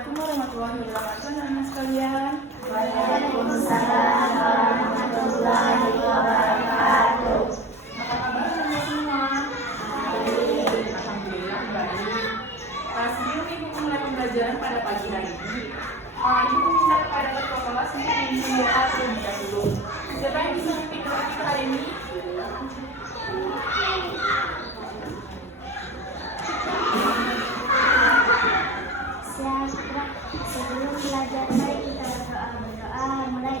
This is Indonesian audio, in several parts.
Assalamualaikum warahmatullahi wabarakatuh, anak-anak sekalian. Waalaikumsalam warahmatullahi wabarakatuh. Apa kabar teman semua? Alhamdulillah baik. Sebelum Ibu mulai pembelajaran pada pagi hari ini, Ibu meminta kepada ketua kelas untuk memimpin doa terlebih dahulu. Siapa yang bisa memimpin doa kita hari ini? Sebelum belajar, mari kita berdoa. Mulai.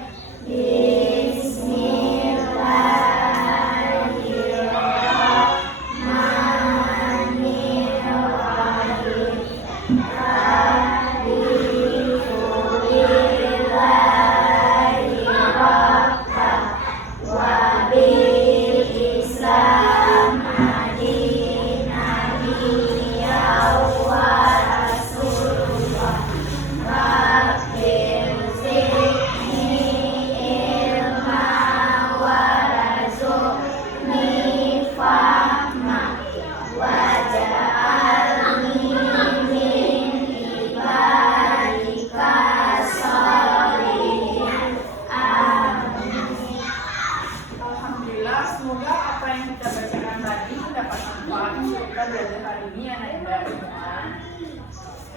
Semoga apa yang kita bacakan tadi mendapat manfaat untuk kita belajar hari ini, anak-anak.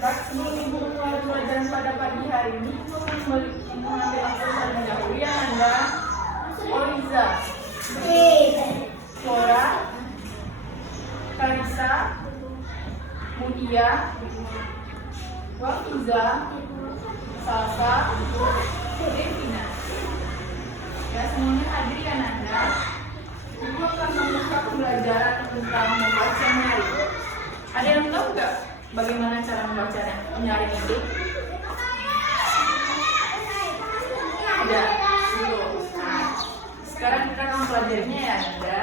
Sebelum Ibu mulai pelajaran pada pagi hari ini, Ibu mengambil akses terlebih dahulu ya, Anda. Oliza, Flora, Karisa, Mutia, Wafiza, Salsa, Devina. Ya, semuanya hadir kan Anda? Ibu akan membuka pembelajaran tentang membaca nyaring. Ada yang tahu nggak bagaimana cara membaca nyaring itu? Ada. Belum. Nah, sekarang kita akan mempelajarinya ya Anda.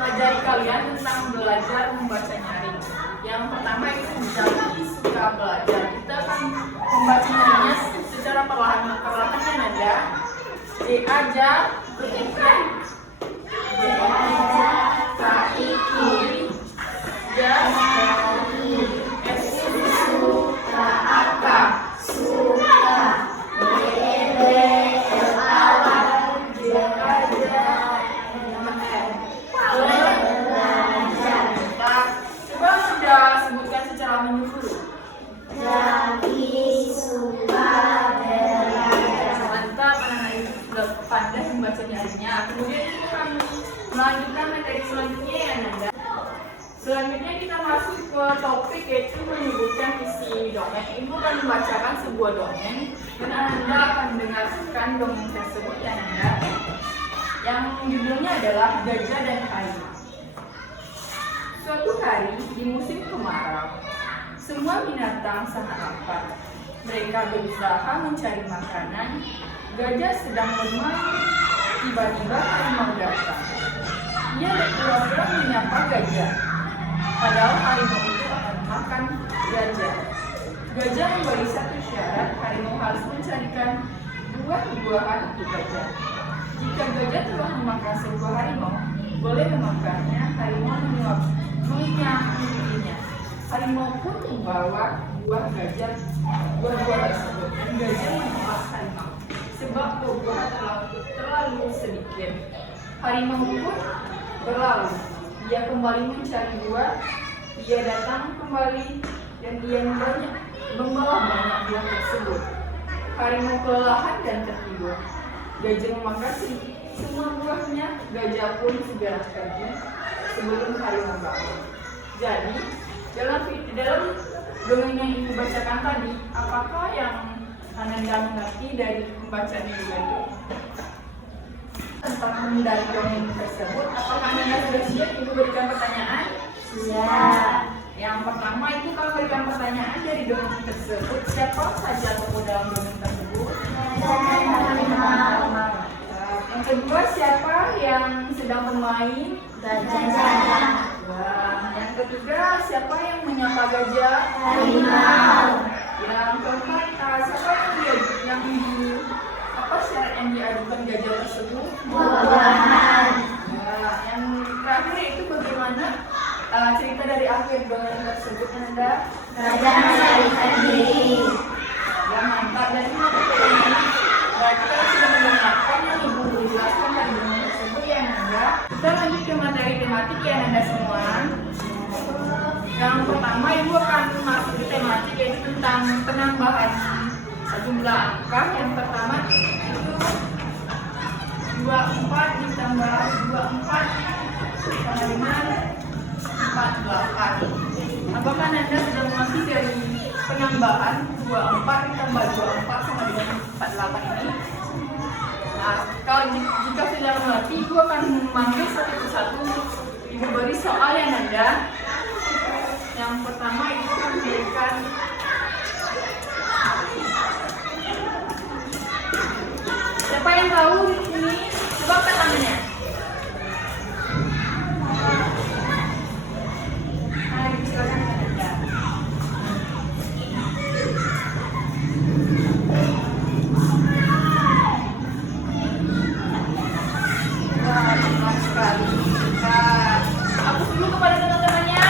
Mengajari kalian tentang belajar membaca nyaring. Yang pertama itu Jaki suka belajar. Kita akan membaca nyaringnya secara perlahan kan ada. Aja, berikir, kaiki, sebutkan secara menyeluruh. Jaki suka belajar. Mantap, anak-anak itu sudah pandai membaca nyaringnya. Kemudian kita akan melanjutkan materi selanjutnya ya Nanda. Selanjutnya kita masuk ke topik yaitu menyebutkan isi dongeng. Ibu akan membacakan sebuah dongeng dan Anda akan mendengarkan dongeng tersebut ya Nanda. Yang judulnya adalah Gajah dan Harimau. Suatu hari di musim kemarau, semua binatang sangat lapar. Mereka berusaha mencari makanan. Gajah sedang bermain. Tiba-tiba harimau datang. Ia berpura-pura menyapa gajah. Padahal harimau itu akan makan gajah. Gajah memberi satu syarat, harimau harus mencarikan buah-buahan untuk gajah. Jika gajah telah memakan sebuah harimau, boleh memakannya. Harimau menyayanginya. Harimau pun membawa buah-buah tersebut dan gajah menolak harimau sebab buah terlalu sedikit. Harimau pun berlalu. Dia kembali mencari buah. Dia datang kembali dan dia membawa banyak buah tersebut. harimau kelelahan dan tertidur. Gajah memakan semua buahnya, gajah pun segera pergi sebelum harimau bangun. Jadi, dalam dongeng yang ibu bacakan tadi, apakah yang Ananda mengerti dari pembacaan ibu tadi? Tentang dari dongeng tersebut, apakah Ananda sudah siap ibu berikan pertanyaan? Siap. Yang pertama itu kalau berikan pertanyaan dari dongeng tersebut, siapa saja tokoh dalam dongeng tersebut? Yang kedua, siapa yang sedang bermain? Gajah. Yang ketiga, siapa yang menyapa gajah? Harimau. Yang keempat, siapa yang apa syarat yang diajukan gajah tersebut? Buah-buahan. Yang terakhir itu bagaimana cerita dari akhir dongeng tersebut, Anda? Gajah melarikan diri. Ya, mantap. Dari materi ini berarti kita sudah mendengarkan yang ibu jelaskan dari dongeng tersebut ya, Anda. Kita lanjut ke materi tematik ya, Anda semua. Yang pertama, ibu akan masuk ke tematik yaitu tentang penambahan sejumlah angka. Yang pertama itu 24 ditambah 24 sama dengan 48. Apakah Anda sudah mengerti dari penambahan 24 ditambah 24 sama dengan 48 ini? Nah, kalau jika sudah mengerti, ibu akan memanggil satu persatu untuk ibu beri soal yang Anda. Yang pertama itu akan memberikan siapa yang tahu ini? Coba angkat tangannya. Ayo silakan Anda. Wah, benar sekali. Hapus dulu kepada teman-temannya.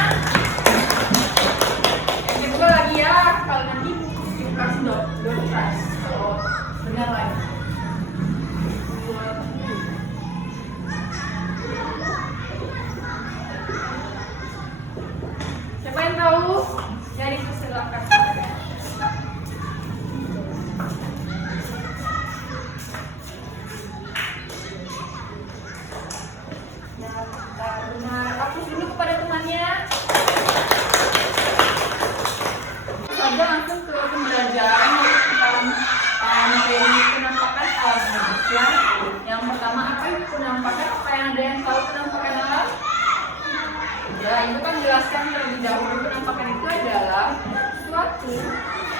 Yang kedua lagi ya, kalau nanti ibu kasih dosis. Oh, benar lagi. Siapa yang tahu? Dari silakan. Benar, hapus dulu kepada temannya. Saja langsung ke pembelajaran tentang materi penampakan alam manusia. Yang pertama, apa itu penampakan? Apa yang ada yang tahu penampakan alam? Ya, itu kan jelaskan terlebih dahulu. Penampakan itu adalah sesuatu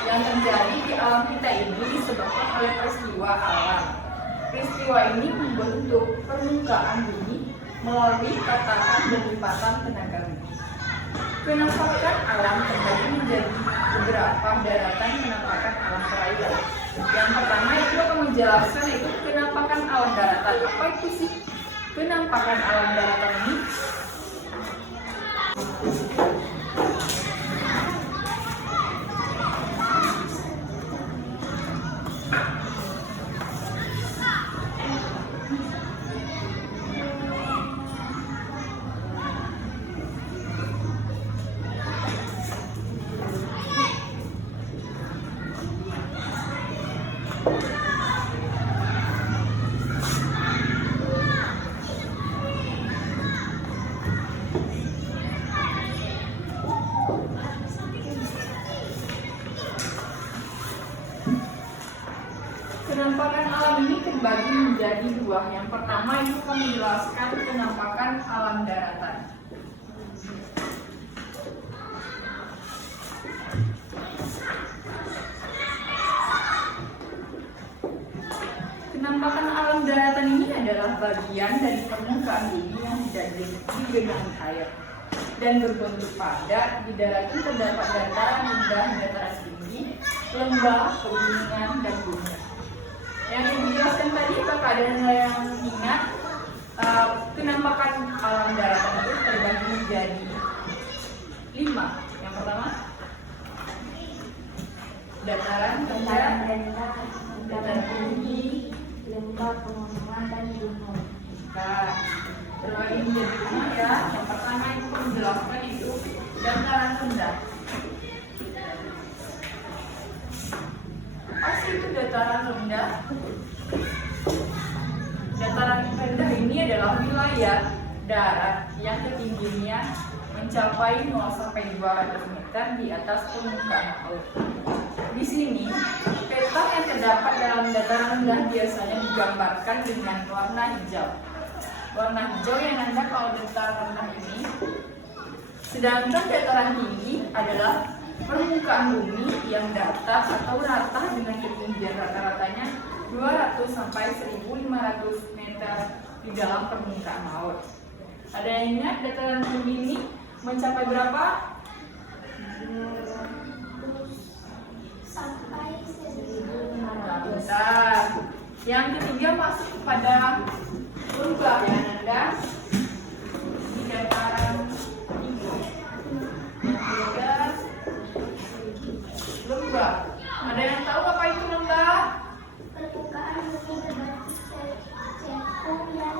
yang terjadi di alam kita ini disebabkan oleh peristiwa alam. Peristiwa ini membentuk permukaan bumi melalui tatakan dan lipatan tenaga bumi. Penampakan alam terbagi menjadi beberapa daratan penampakan alam perairan. Yang pertama itu akan menjelaskan itu penampakan alam daratan. Apa itu sih penampakan alam daratan ini? Penampakan alam ini terbagi menjadi dua. Yang pertama itu akan menjelaskan penampakan alam daratan. Penampakan alam daratan ini adalah bagian dari permukaan bumi yang tidak digenangi air dan berbentuk padat. Di daratnya terdapat dataran rendah, dataran tinggi, lembah, pegunungan, dan gunung. Yang ibu jelaskan tadi, apakah ada yang ingat? Penampakan alam daratan itu terbagi menjadi 5. Yang pertama, dataran rendah, dataran tinggi, lembah, pegunungan, dan gunung. Nah, terbagi menjadi 5 ya. Yang pertama itu menjelaskan itu dataran rendah. Apa sih itu dataran Dataran rendah ini adalah wilayah darat yang ketinggiannya mencapai 0 sampai 200 meter di atas permukaan laut. Di sini, peta yang terdapat dalam dataran rendah biasanya digambarkan dengan warna hijau. Warna hijau yang ada kalau dataran rendah ini. Sedangkan dataran tinggi adalah permukaan bumi yang datar atau rata dengan ketinggian rata-ratanya 200 sampai 1.500 meter di dalam permukaan laut. Ada yang ingat dataran tinggi ini mencapai berapa? Sampai 1.500. 1.500. Bentar. Yang ketiga masuk kepada lembah ya Nanda. Di dataran tinggi. Yang ketiga lembah. Ada yang tahu apa itu lembah? Permukaan bumi berbentuk cekung yang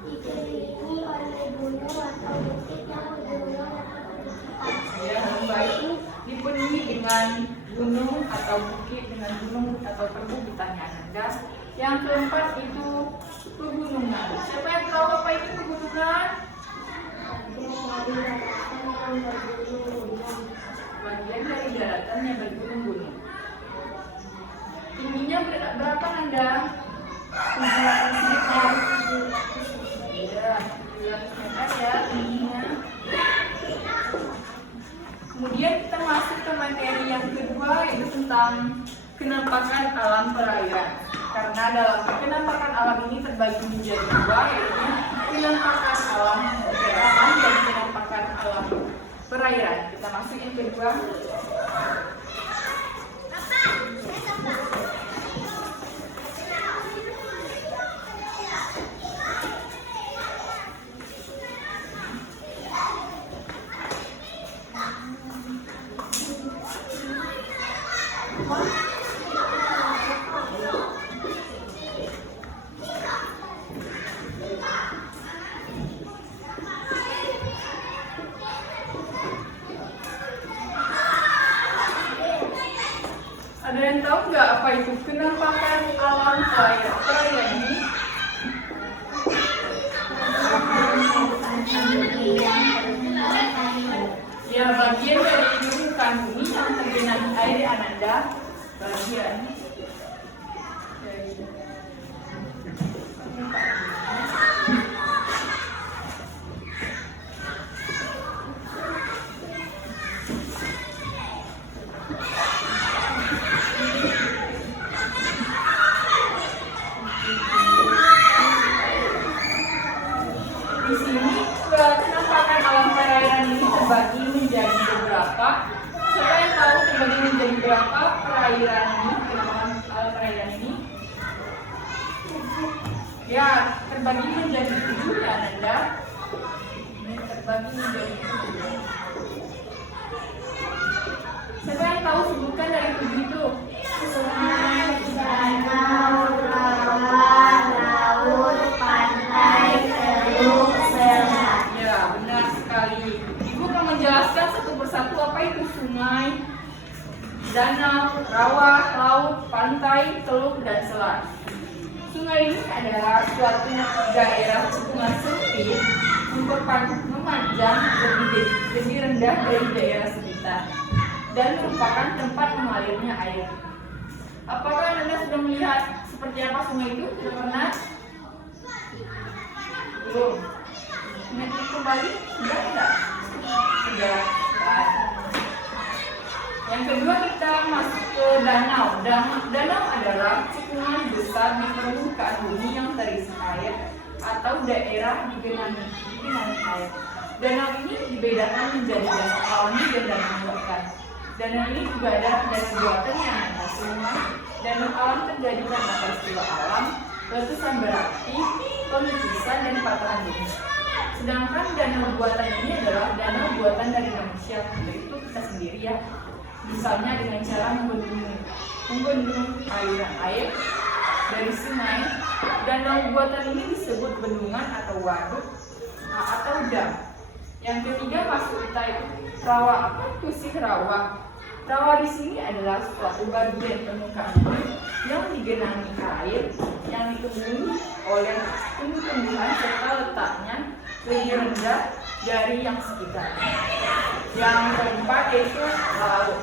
dikelilingi oleh gunung atau bukit yang bergelombang atau berlipat. Ya, lembah itu dipenuhi dengan gunung atau bukit dengan gunung atau perbukitan yang ada. Yang keempat itu pegunungan. Siapa yang tahu apa itu pegunungan? Bagian dari daratan yang bergunung-gunung. Tingginya berapa Nanda? 700 meter. Ya, 700 meter ya tingginya. Kemudian kita masuk ke materi yang kedua, yaitu tentang kenampakan alam perairan. Karena dalam kenampakan alam ini terbagi menjadi dua, yaitu kenampakan alam daratan dan kenampakan alam perairan. Kita masuk yang kedua. Ada yang tahu nggak apa itu kenampakan alam perairan ini? Ya, bagian dari permukaan bumi yang tergenang air ya Ananda. Bagian dari permukaan bumi. Di sini kenampakan alam perairan ini terbagi menjadi beberapa. Siapa yang tahu terbagi menjadi berapa perairan ini? Kenampakan alam perairan ini? Ya, terbagi menjadi 7 ya Nanda. Ini terbagi menjadi 7. Siapa yang tahu sebutkan dari 7 itu? Sungai, danau, rawa, laut, pantai, teluk, selat. Ya, benar sekali. Ibu akan menjelaskan satu persatu apa itu sungai, danau, rawa, laut, pantai, teluk, dan selat. Sungai ini adalah suatu daerah cekungan sempit memanjang lebih rendah dari daerah sekitar dan merupakan tempat mengalirnya air. Apakah Anda sudah melihat seperti apa sungai itu? Sudah pernah? Belum. Sungai itu kembali? Sudah tidak? Sudah. Yang kedua kita masuk ke danau. Danau adalah cekungan besar di permukaan bumi yang terisi air atau daerah digenangi air. Danau ini dibedakan menjadi danau alami dan danau buatan. Danau ini juga ada danau buatan yang ada semua. Danau alam terjadi karena peristiwa alam, letusan berapi, pemetisan, dan patahan bumi. Sedangkan danau buatan ini adalah danau buatan dari manusia, yaitu kita sendiri ya. Misalnya dengan cara membendung aliran air dari sungai. Danau buatan ini disebut bendungan atau waduk atau dam. Yang ketiga masuk kita itu rawa. Apa itu sih rawa? Rawa di sini adalah suatu bagian permukaan bumi yang digenangi air yang ditumbuhi oleh tumbuh-tumbuhan serta letaknya lebih rendah dari yang sekitarnya. Yang keempat yaitu laut.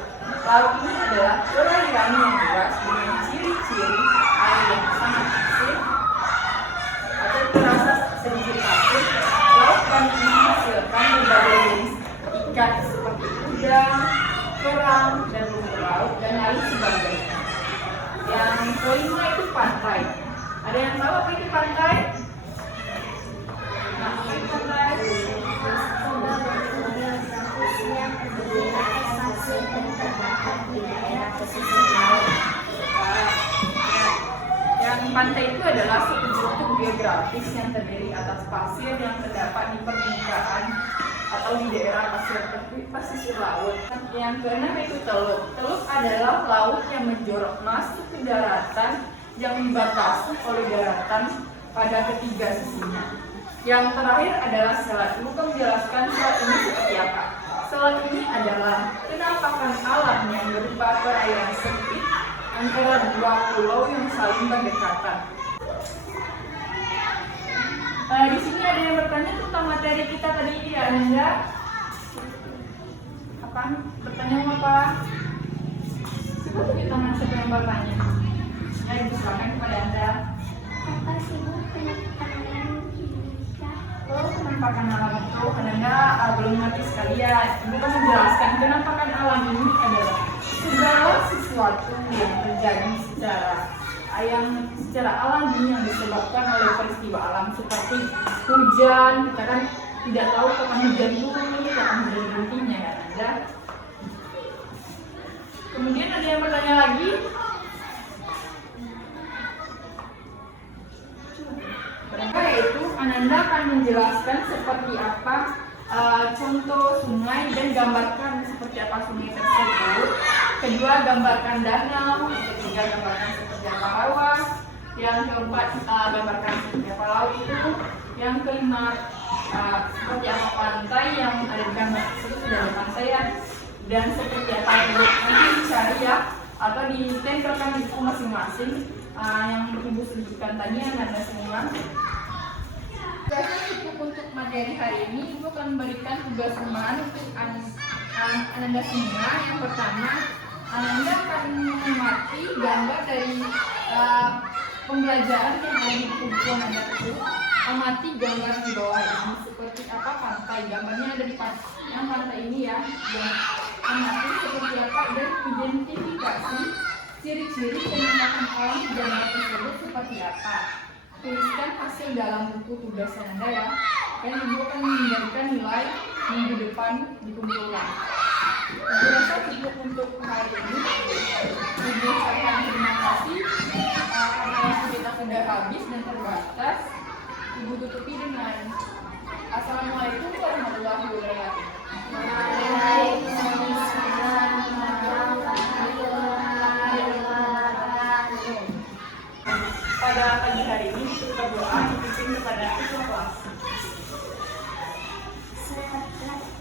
Laut ini adalah perairan yang luas dengan ciri-ciri air yang sangat asin atau terasa sedikit asin. Laut kami ini menghasilkan berbagai jenis ikan seperti udang, kerang, dan rumput laut dan lain sebagainya. Yang kelima itu pantai. Ada yang tahu apa itu pantai? Nah, apa itu pantai? Sebuah bentuk geografis yang terdiri atas pasir dan terdapat di daerah pesisir laut. Yang pantai itu adalah suatu bentuk geografis yang terdiri atas pasir yang terdapat di permukaan atau di daerah pesisir laut. Yang keenam itu teluk. Teluk adalah laut yang menjorok masuk ke daratan yang dibatasi oleh daratan pada ketiga sisinya. Yang terakhir adalah selat. Ibu kan menjelaskan selat ini seperti apa. Selat ini adalah penampakan alam yang berupa perairan sempit antara dua pulau yang saling berdekatan. Di sini ada yang bertanya tentang materi kita tadi, ya Anda? Apa? Pertanyaan apa? Coba tunjuk tangan siapa yang bertanya. Ayo silakan kepada Anda. Apa sih Bu penampakan Indonesia? Oh, penampakan alam itu Anda belum mengerti sekalian. Ibu kan menjelaskan penampakan alam ini adalah segala sesuatu yang terjadi secara alami yang disebabkan oleh peristiwa alam seperti hujan. Kita kan tidak tahu kapan hujan turun, kapan hujan berhentinya, kan Anda. Kemudian ada yang bertanya lagi. Yaitu Ananda akan menjelaskan seperti apa contoh sungai dan gambarkan seperti apa sungai tersebut. Kedua, gambarkan danau. Ketiga, gambarkan seperti apa rawa. Yang keempat, gambarkan seperti apa laut itu. Yang kelima, seperti apa pantai yang ada di gambar tersebut sudah ada pantai ya. Dan seperti apa itu nanti dicari ya atau ditempelkan di buku masing-masing yang ibu sebutkan tadi yang Anda semua. Tugasnya cukup untuk materi hari ini. Ibu akan memberikan tugas rumahan untuk Ananda semua. Yang pertama, Ananda akan mengamati gambar dari pembelajaran yang ada di buku Ananda tersebut. Amati gambar di bawah ini seperti apa pantai. Gambarnya ada di yang pantai ini ya. Dan amati seperti apa dan identifikasi ciri-ciri penampakan alam di gambar tersebut seperti apa. Tuliskan hasil dalam buku tugas Anda ya. Dan ibu akan memberikan nilai minggu depan di kumpulan. Ibu rasa cukup untuk hari ini. Ibu ucapkan terima kasih karena waktu kita sudah habis dan terbatas. Ibu tutupi dengan Assalamualaikum warahmatullahi wabarakatuh. Waalaikumsalam warahmatullahi wabarakatuh. Pada pagi hari ini kita berdoa dipimpin kepada ketua kelas.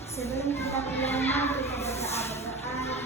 Sebelum kita berdoa, kita berdoa.